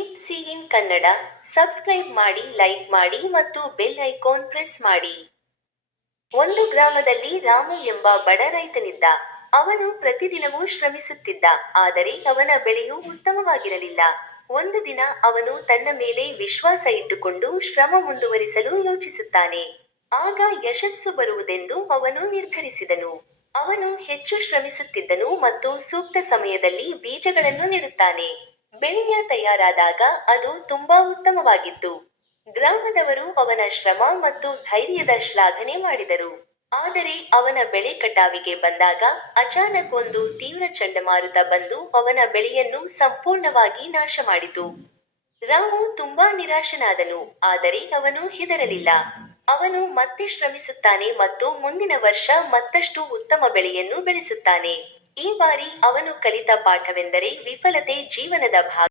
See in Kannada. Subscribe ಮಾಡಿ, like ಮಾಡಿ ಮತ್ತು ಬೆಲ್ ಐಕಾನ್ ಪ್ರೆಸ್ ಮಾಡಿ. ಒಂದು ಗ್ರಾಮದಲ್ಲಿ ರಾಮು ಎಂಬ ಬಡ ರೈತನಿದ್ದ. ಅವನು ಪ್ರತಿದಿನವೂ ಶ್ರಮಿಸುತ್ತಿದ್ದ. ಆದರೆ ಅವನ ಬೆಳೆಯು ಉತ್ತಮವಾಗಿರಲಿಲ್ಲ. ಒಂದು ದಿನ ಅವನು ತನ್ನ ಮೇಲೆ ವಿಶ್ವಾಸ ಇಟ್ಟುಕೊಂಡು ಶ್ರಮ ಮುಂದುವರಿಸಲು ಯೋಚಿಸುತ್ತಾನೆ. ಆಗ ಯಶಸ್ಸು ಬರುವುದೆಂದು ಅವನು ನಿರ್ಧರಿಸಿದನು. ಅವನು ಹೆಚ್ಚು ಶ್ರಮಿಸುತ್ತಿದ್ದನು ಮತ್ತು ಸೂಕ್ತ ಸಮಯದಲ್ಲಿ ಬೀಜಗಳನ್ನು ನೆಡುತ್ತಾನೆ. ಬೆಳೆಯ ತಯಾರಾದಾಗ ಅದು ತುಂಬಾ ಉತ್ತಮವಾಗಿತ್ತು. ಗ್ರಾಮದವರು ಅವನ ಶ್ರಮ ಮತ್ತು ಧೈರ್ಯದ ಶ್ಲಾಘನೆ ಮಾಡಿದರು. ಆದರೆ ಅವನ ಬೆಳೆ ಕಟಾವಿಗೆ ಬಂದಾಗ ಅಚಾನಕ್ ಒಂದು ತೀವ್ರ ಚಂಡಮಾರುತ ಬಂದು ಅವನ ಬೆಳೆಯನ್ನು ಸಂಪೂರ್ಣವಾಗಿ ನಾಶ ಮಾಡಿತು ರಾಮು ತುಂಬಾ ನಿರಾಶನಾದನು, ಆದರೆ ಅವನು ಹೆದರಲಿಲ್ಲ. ಅವನು ಮತ್ತೆ ಶ್ರಮಿಸುತ್ತಾನೆ ಮತ್ತು ಮುಂದಿನ ವರ್ಷ ಮತ್ತಷ್ಟು ಉತ್ತಮ ಬೆಳೆಯನ್ನು ಬೆಳೆಸುತ್ತಾನೆ. ಈ ಬಾರಿ ಅವನು ಕಲಿತ ಪಾಠವೆಂದರೆ ವಿಫಲತೆ ಜೀವನದ ಭಾಗ.